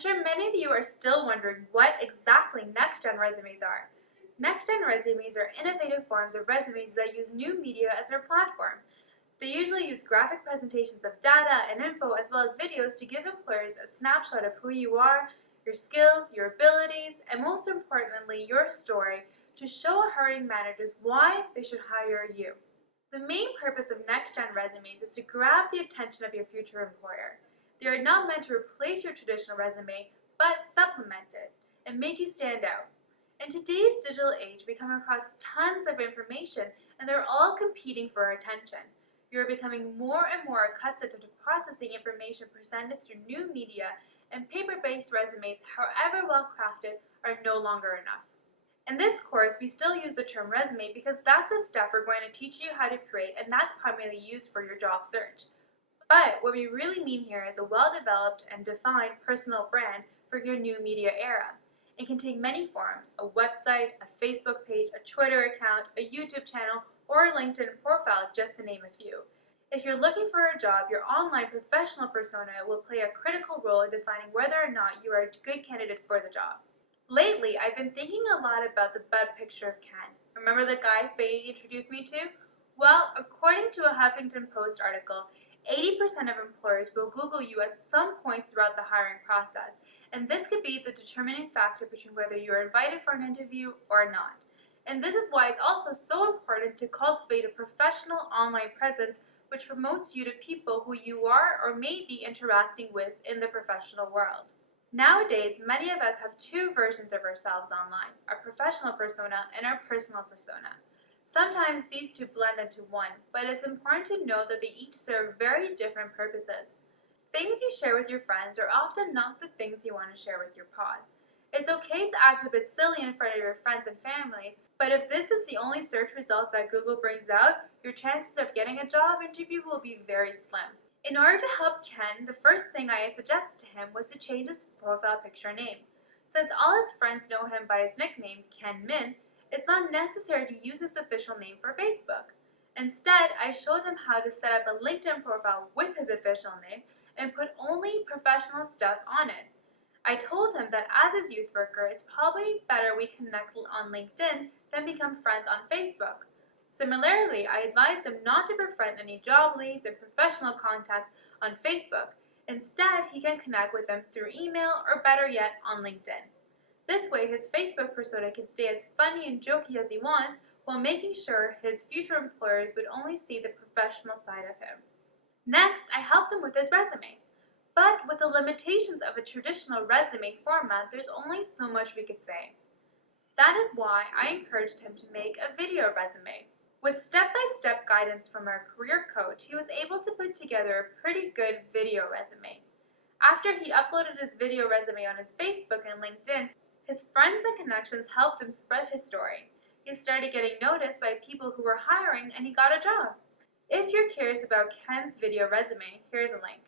sure many of you are still wondering what exactly NextGen Resumes are. NextGen Resumes are innovative forms of resumes that use new media as their platform. They usually use graphic presentations of data and info as well as videos to give employers a snapshot of who you are, your skills, your abilities, and most importantly, your story to show hiring managers why they should hire you. The main purpose of NextGen Resumes is to grab the attention of your future employer. They are not meant to replace your traditional resume, but supplement it and make you stand out. In today's digital age, we come across tons of information and they're all competing for our attention. You're becoming more and more accustomed to processing information presented through new media, and paper-based resumes, however well crafted, are no longer enough. In this course, we still use the term resume because that's the stuff we're going to teach you how to create, and that's primarily used for your job search. But what we really mean here is a well-developed and defined personal brand for your new media era. It can take many forms: a website, a Facebook page, a Twitter account, a YouTube channel, or a LinkedIn profile, just to name a few. If you're looking for a job, your online professional persona will play a critical role in defining whether or not you are a good candidate for the job. Lately, I've been thinking a lot about the butt picture of Ken. Remember the guy Faye introduced me to? Well, according to a Huffington Post article, 80% of employers will Google you at some point throughout the hiring process, and this could be the determining factor between whether you are invited for an interview or not. And this is why it's also so important to cultivate a professional online presence which promotes you to people who you are or may be interacting with in the professional world. Nowadays, many of us have two versions of ourselves online, our professional persona and our personal persona. Sometimes these two blend into one, but it's important to know that they each serve very different purposes. Things you share with your friends are often not the things you want to share with your boss. It's okay to act a bit silly in front of your friends and families, but if this is the only search results that Google brings out, your chances of getting a job interview will be very slim. In order to help Ken, the first thing I suggested to him was to change his profile picture name. Since all his friends know him by his nickname, Ken Min, it's not necessary to use his official name for Facebook. Instead, I showed him how to set up a LinkedIn profile with his official name and put only professional stuff on it. I told him that as his youth worker, it's probably better we connect on LinkedIn than become friends on Facebook. Similarly, I advised him not to befriend any job leads and professional contacts on Facebook. Instead, he can connect with them through email or better yet, on LinkedIn. This way, his Facebook persona can stay as funny and jokey as he wants while making sure his future employers would only see the professional side of him. Next, I helped him with his resume. But with the limitations of a traditional resume format, there's only so much we could say. That is why I encouraged him to make a video resume. With step-by-step guidance from our career coach, he was able to put together a pretty good video resume. After he uploaded his video resume on his Facebook and LinkedIn, his friends and connections helped him spread his story. He started getting noticed by people who were hiring and he got a job. If you're curious about Ken's video resume, here's a link.